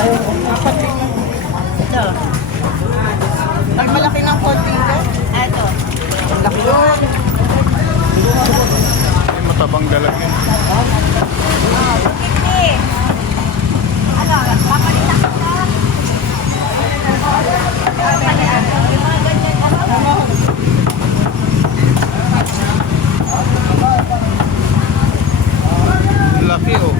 Ito. Pag malaki ng konti ko, ito. Laki yun. Ay, matabang dalag yun. Ano, papalitan ko na. Yung mga ganyan, ano? Laki oh.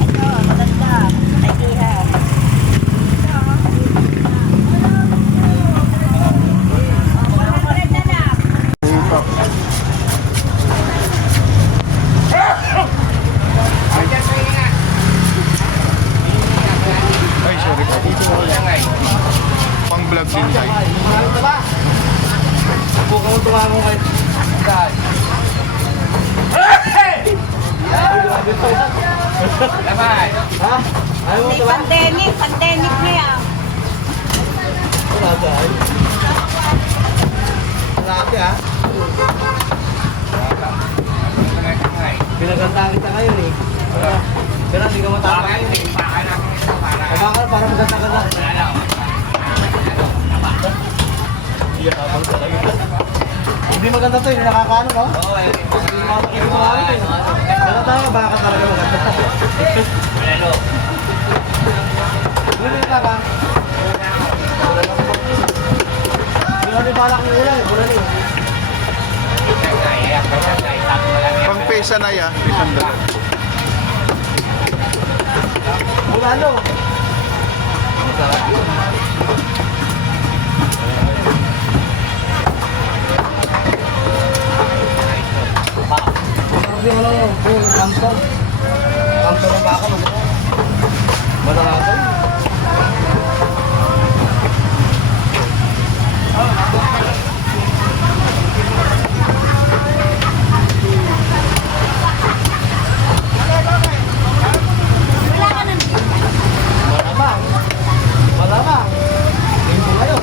Ito, maganda. Idea. Ay, sorry po. Pang vlog din tayo. Bukang tumango kayo. Lamay! Ha? Ayaw mo May tuwa? pandemic niya. Wala ka ay. Wala ka ha? Pinagantaan kita ngayon eh. Pero hindi ka matapos. Kumakal para maganda ka na. Iya habang talaga. Hindi maganda to, hindi nakakaano no? Oo eh. Hindi makakakita mo eh. Kaya tayo baka talaga maganda. Hello. Hindi ka ba? Hindi natin balak ng ulan eh. Ulan eh. Pang pesa na ya. Pesang dalag. Ulan no? Masarap yun. Hindi mo lang yung kantor. Kantor ng baka masarap. Madaratan. Malamang. Malamang. Linggo ngayon.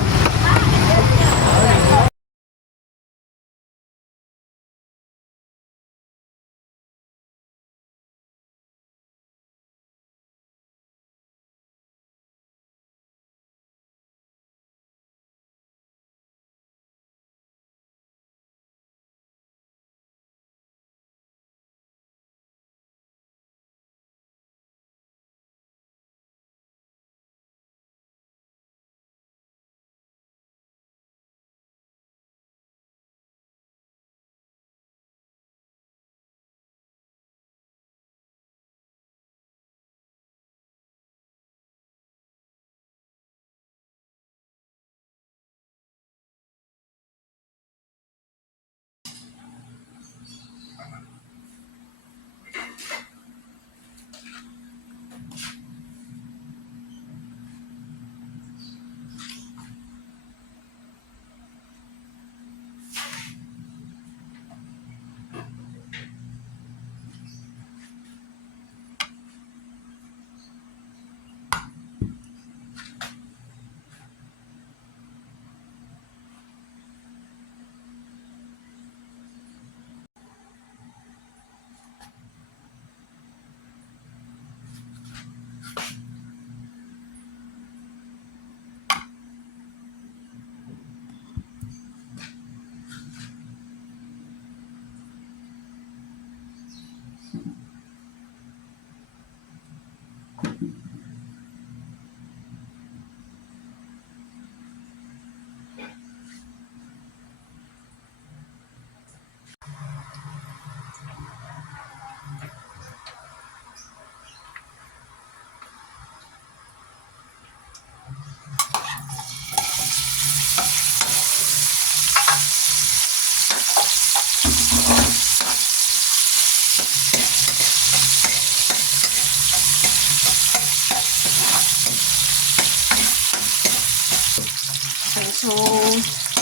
So,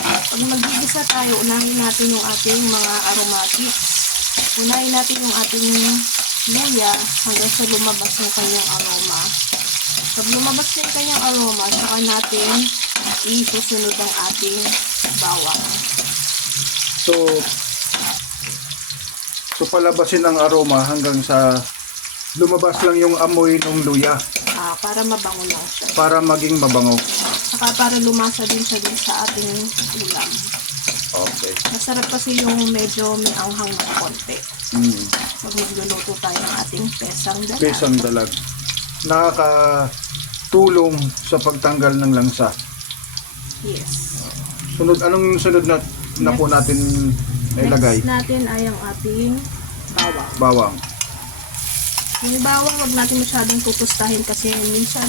pag mag-igisa tayo, unahin natin yung ating mga aromatics. Unahin natin yung ating luya hanggang sa lumabas yung kanyang aroma. Pag lumabas yung kanyang aroma, saka natin isusunod ang ating bawang. So palabasin ang aroma hanggang sa lumabas lang yung amoy ng luya Para mabango lang siya. para maging mabango. Saka para lumasa din siya din sa ating ulam. Okay. Masarap kasi yung medyo may anghang ng konti. Pag magluluto tayo ng ating pesang dalag. Pesang dalag. Nakakatulong sa pagtanggal ng langsa. Yes. Anong sunod na po natin ilagay? Next natin ay ang ating bawang. Bawang. Yung bawang, wag natin masyadong tutustahin kasi minsan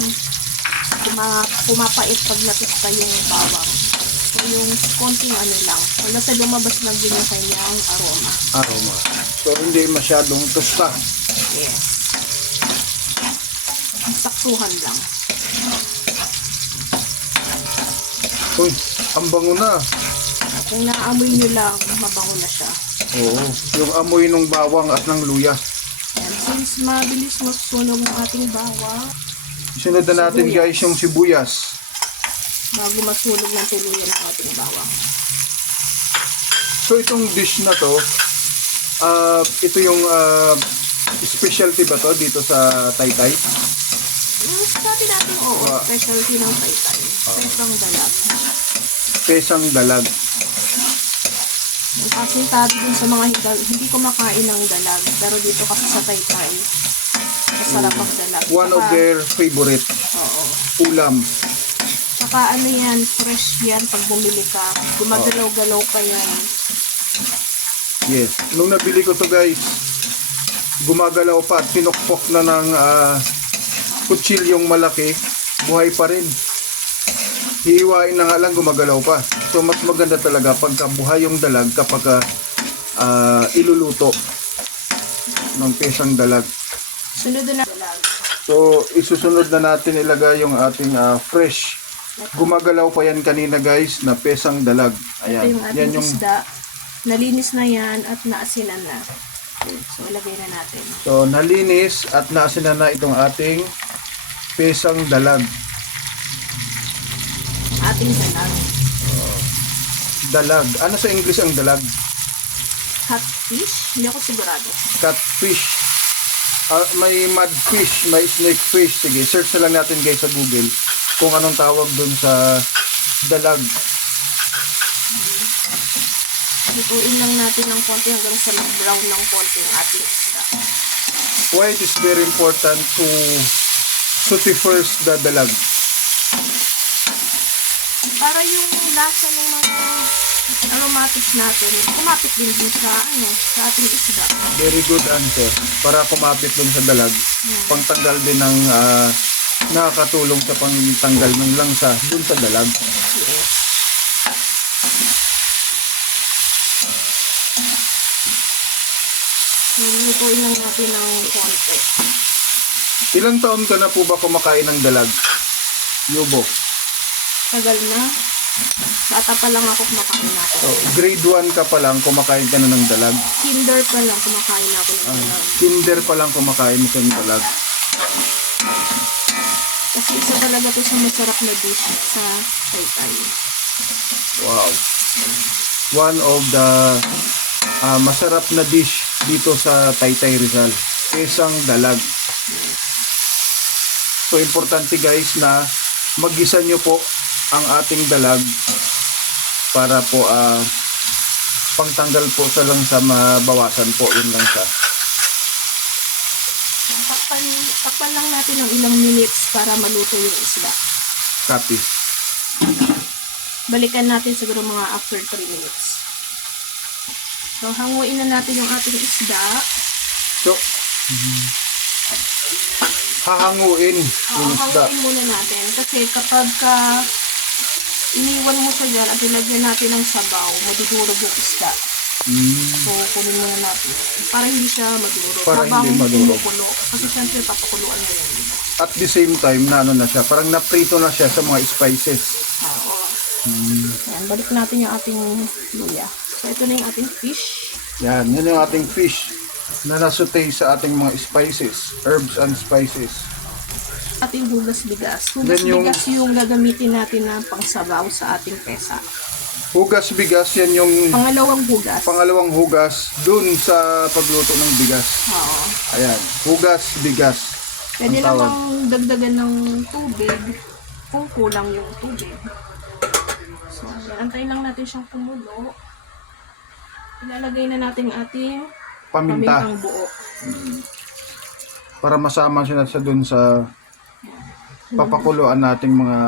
pumapait pag natusta yung bawang. So yung konting ano lang, wala sa lumabas lang din yung kanyang aroma. Aroma. So hindi masyadong tusta. Yes. Saktuhan lang. Uy, ang bango na. Kung naamoy nyo lang, mabango na siya. Oo. Yung amoy ng bawang at ng luya. And since mabilis masusunog ng ating bawang, Sunod na natin guys yung sibuyas. bago masunog ng tuluyan ng ating bawang. So itong dish na to, ito yung specialty ba to dito sa Taytay? Sabi natin oo, specialty ng Taytay. Pesang dalag. Pesang dalag. Ang kasintabi din sa mga hindi kumakain ng dalag. Pero dito kasi sa Taytay, masarap ang dalag. One of their favorite Oo. ulam. Saka ano yan, fresh yan pag bumili ka. Gumagalaw-galaw pa yan. Yes. Nung nabili ko to guys, gumagalaw pa at pinukpok na ng kutsilyong malaki, buhay pa rin. Hihiwain na nga lang, gumagalaw pa. So mas maganda talaga pagka buhay yung dalag kapag iluluto ng pesang dalag. Sunod na dalag. So isusunod na natin ilagay yung ating fresh. Gumagalaw pa yan kanina guys na pesang dalag. Ito Ayan. yung ating Yan yung isda. Nalinis na yan at naasinan na. So ilagay na natin. so nalinis at naasinan na itong ating pesang dalag. Ating dalag. Dalag. Ano sa English ang dalag? Catfish? Hindi ako sigurado. Catfish. May mudfish, may snakefish. Sige, search na lang natin guys sa Google kung anong tawag dun sa dalag. Lutuin lang natin ng konti hanggang sa mag-brown ng konti ang ating isda. Why it is very important to sauté first the dalag? Para yung lasa ng mga aromatics natin, kumapit din sa ating isda. Very good answer. Para kumapit dun sa dalag, pangtanggal din ng nakakatulong sa pangtanggal ng langsa dun sa dalag. Yes. Lutuin lang natin ng konti. Ilang taon ka na po ba kumakain ng dalag? Yubo. Tagal na. Bata pa lang ako kumakain ako. So, grade 1 ka pa lang kumakain ka na ng dalag. Kinder pa lang kumakain ako ng dalag. Kinder pa lang kumakain ka ng dalag. Kasi isa talaga to sa masarap na dish sa Taytay. Wow. One of the masarap na dish dito sa Taytay Rizal. Pesang dalag. So, importante guys na maggisa nyo po ang ating dalag para po pangtanggal po sa langsa, mabawasan po yung langsa. Takpan lang natin ng ilang minutes para maluto yung isda. Copy. Balikan natin siguro mga after 3 minutes. So, hanguin na natin yung ating isda. So, hahanguin yung isda. Hanguin muna natin. Kasi kapag iniwan mo siya dyan at ilagyan natin ng sabaw, madudurog yung isda. So, kunin muna natin. Para hindi siya madurog. Para habang hindi madurog. kumukulo. Kasi syempre papakuluan mo yan. At the same time, na ano na siya, parang naprito na siya sa mga spices. Oo. Yan, balik natin yung ating luya. So, ito na yung ating fish. Yan yung ating fish na nasute sa ating mga spices, herbs and spices. Ating hugas bigas. Then yung- Hugas bigas yung gagamitin natin na pangsabaw sa ating pesa. Hugas bigas, yan yung Pangalawang hugas. pangalawang hugas dun sa pagluto ng bigas. Oo. Ayan, hugas bigas. Pwede ang tawag. namang dagdagan ng tubig kung kulang yung tubig. So, ayan, antayin lang natin siyang kumulo. Ilalagay na natin ating Paminta pamintang buo. para masama siya sa dun sa papakuluan nating mga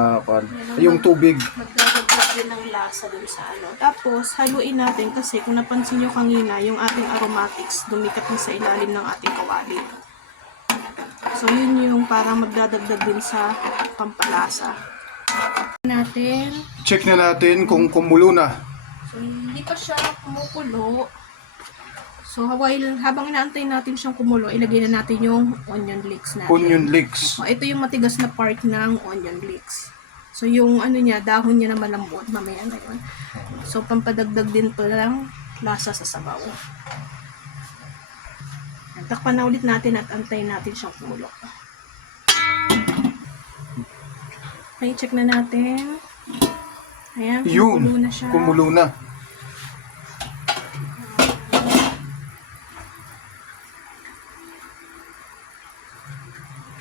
yung tubig. Magdadagdag din ng lasa dun sa ano. Tapos, haluin natin kasi kung napansin nyo kanina, yung ating aromatics dumikat na sa ilalim ng ating kawali. So, yun yung parang magdadagdag din sa pampalasa. Natin. Check na natin kung kumulo na. So, hindi pa siya kumukulo. So, habang inaantay natin siyang kumulo, ilagay na natin yung onion leeks natin. Onion leeks. So, ito yung matigas na part ng onion leeks. So, yung ano niya, dahon niya na malambot, mamaya na yun. So, pampadagdag din to ng lasa sa sabaw. Takpan na ulit natin at antayin natin siyang kumulo. Okay, check na natin. Ayan, Yun, kumulo na siya. kumulo na.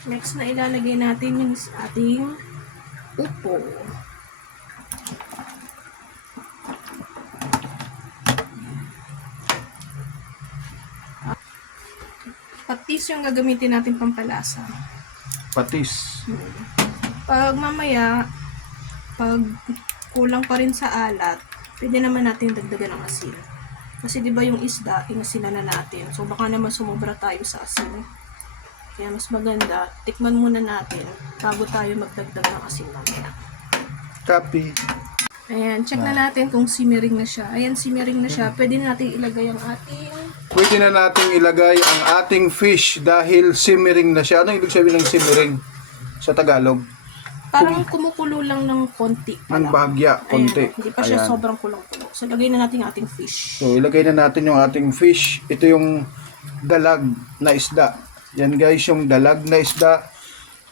Next na ilalagay natin yung ating upo. Patis yung gagamitin natin pampalasa. Patis. Pag mamaya, pag kulang pa rin sa alat, pwede naman natin dagdagan ng asin. Kasi di ba yung isda, inasinan na natin. So baka naman sumobra tayo sa asin. Kaya mas maganda, tikman muna natin bago tayo magdagdag ng asin mamaya. Copy. Ayan, check na natin kung simmering na siya. Ayan, simmering na siya. Pwede natin ilagay ang ating... Pwede na nating ilagay ang ating fish dahil simmering na siya. Ano ibig sabihin ng simmering sa Tagalog? Parang kumukulo lang ng konti. Ng bahagya, konti. Ayan, hindi pa siya Ayan. sobrang kulong-kulo. So, lagay na natin ang ating fish. So, ilagay na natin yung ating fish. Ito yung dalag na isda. Yan guys, yung dalag na isda.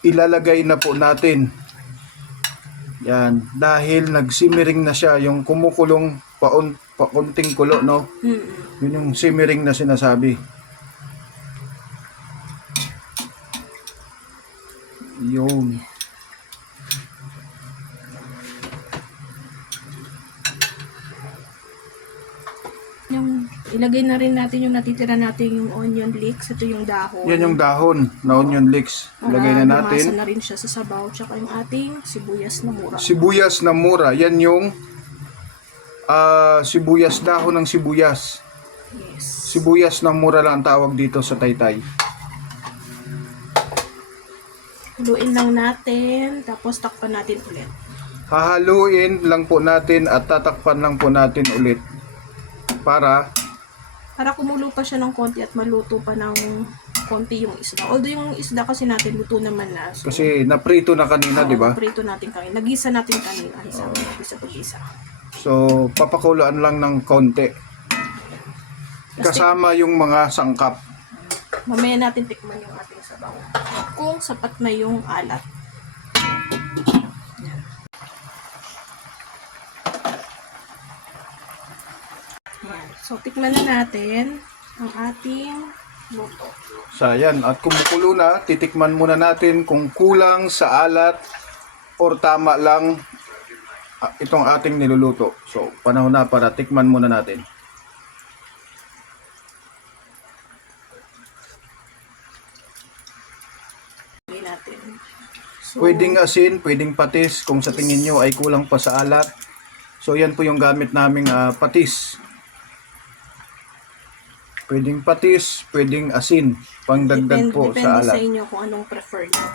Ilalagay na po natin. Yan. Dahil nag-simmering na siya. Yung kumukulong paunting kulo, no? Yun yung simmering na sinasabi. Yun. Yung, ilagay na rin natin yung natitira natin yung onion leeks. Ito yung dahon. Yan yung dahon na onion leeks. Ilagay na Lumasa natin. na rin siya sa sabaw. Tsaka yung ating sibuyas na mura. Sibuyas na mura. Yan yung sibuyas, dahon ng sibuyas. Yes. Sibuyas na mura lang ang tawag dito sa Taytay. Haluin lang natin. Tapos takpan natin ulit. Hahaluin lang po natin at tatakpan lang po natin ulit. Para Kumulo pa siya ng konti at maluto pa ng konti yung isda. Although yung isda kasi natin luto naman na. So, kasi naprito na kanina, di ba? prito natin kanina. Nagisa natin kanina. Isang isa pag isa. So papakulaan lang ng konti. Kasama yung mga sangkap. Mamaya natin tikman yung ating sabaw. Kung sapat na yung alat. Ayan. So, tikman na natin ang ating luto. So ayan, at kumukulo na, titikman muna natin kung kulang sa alat or tama lang itong ating niluluto. So panahon na para tikman muna natin. Lagay natin. So, Pwedeng asin, pwedeng patis kung sa tingin nyo ay kulang pa sa alat. So yan po yung gamit naming patis. Pwedeng patis, pwedeng asin, pangdagdag po depende sa sa alat. inyo kung anong prefer nyo.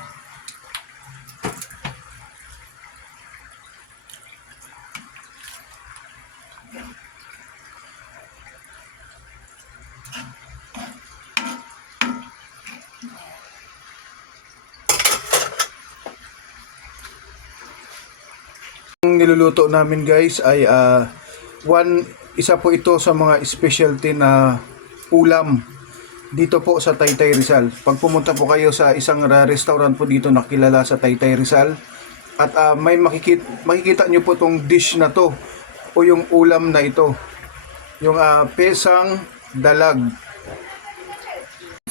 Ang niluluto namin guys ay isa po ito sa mga specialty na ulam dito po sa Taytay Rizal. Pag pumunta po kayo sa isang restaurant po dito na kilala sa Taytay Rizal at may makikita nyo po tong dish na to o yung ulam na ito. Yung pesang dalag.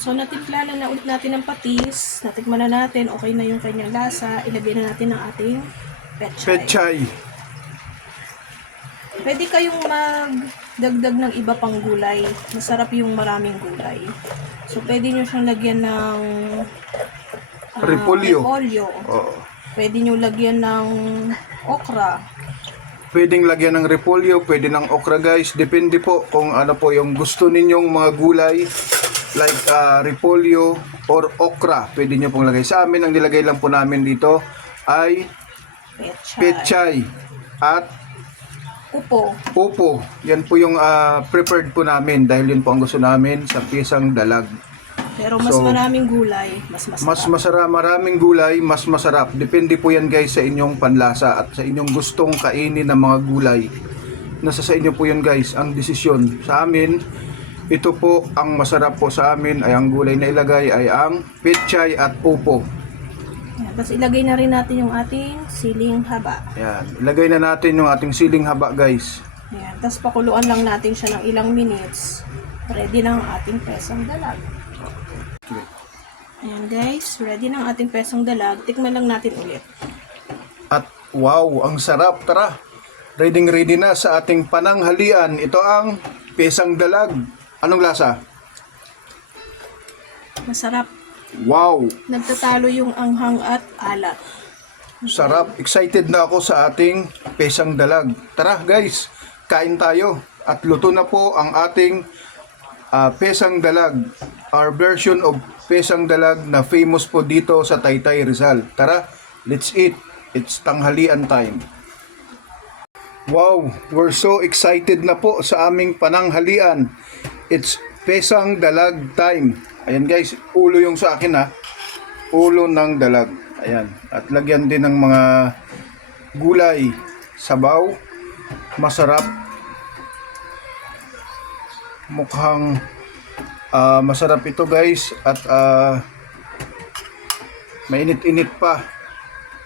So, natimplahan na ulit natin ng patis. Natikman na natin. Okay na yung kanyang lasa. Ilagay na natin ang ating pechay. Pechay. Pwede kayong magdagdag ng iba pang gulay. Masarap yung maraming gulay. So, pwede nyo siyang lagyan ng Repolyo. Oo. Pwede nyo lagyan ng okra. Pwedeng lagyan ng repolyo, pwede ng okra guys. Depende po kung ano po yung gusto ninyong mga gulay. Like repolyo or okra. Pwede nyo pong lagay. Sa amin, ang nilagay lang po namin dito ay pechay at upo. Yan po yung preferred po namin dahil yun po ang gusto namin sa pesang dalag. Pero mas maraming gulay, mas masarap. Mas masarap, maraming gulay, mas masarap. Depende po yan guys sa inyong panlasa at sa inyong gustong kainin ng mga gulay. Nasa sa inyo po yan guys, ang desisyon. Sa amin, ito po ang masarap po sa amin ay ang gulay na ilagay ay ang pechay at upo. Yan, tapos ilagay na rin natin yung ating siling haba. Yan, ilagay na natin yung ating siling haba guys. Yan, tapos pakuluan lang natin siya ng ilang minutes. Ready na ang ating pesang dalag. Ayan guys, ready na ang ating pesang dalag. Tikman lang natin ulit. At wow, ang sarap. Tara, ready na sa ating pananghalian. Ito ang pesang dalag. Anong lasa? Masarap. Wow, Nagtatalo yung anghang at alat. sarap. Excited na ako sa ating pesang dalag. Tara guys, kain tayo. At luto na po ang ating pesang dalag. Our version of pesang dalag na famous po dito sa Taytay Rizal. Tara, let's eat. It's tanghalian time. Wow, we're so excited na po sa aming pananghalian. It's pesang dalag time. Ayan guys, ulo yung sa akin ha. Ulo ng dalag. Ayan. At lagyan din ng mga gulay. Sabaw. Masarap. Mukhang masarap ito guys. At mainit-init pa.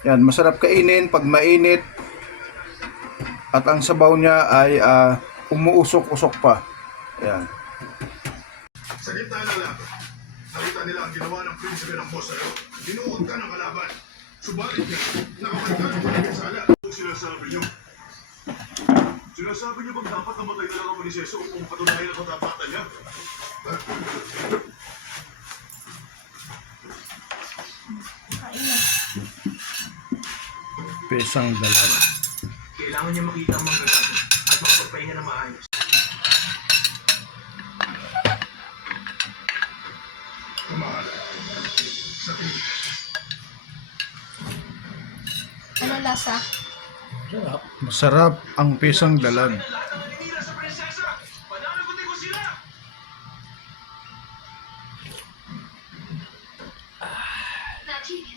Yan, masarap kainin pag mainit. At ang sabaw niya ay umuusok-usok pa. Yan. Sa gitna ng laban, nakita nila ang ginawa ng prinsipe ng boss sa'yo. Binuod ka ng kalaban. Subalit niya, nakapagka ng pagkasala. Sinasabi niyo. Sinasabi niyo bang dapat namatay talaga mo ni Seso kung patunayan ang katapatan niya? Pesang dalag. Kailangan niya makita ang mga gagawin at makapagpahinga na maayos. Kamahal. Sa tingin. Ano lasa? Masarap ang pesang dalag. Naninira sa prinsesa! Pananagutin ko sila! Najee,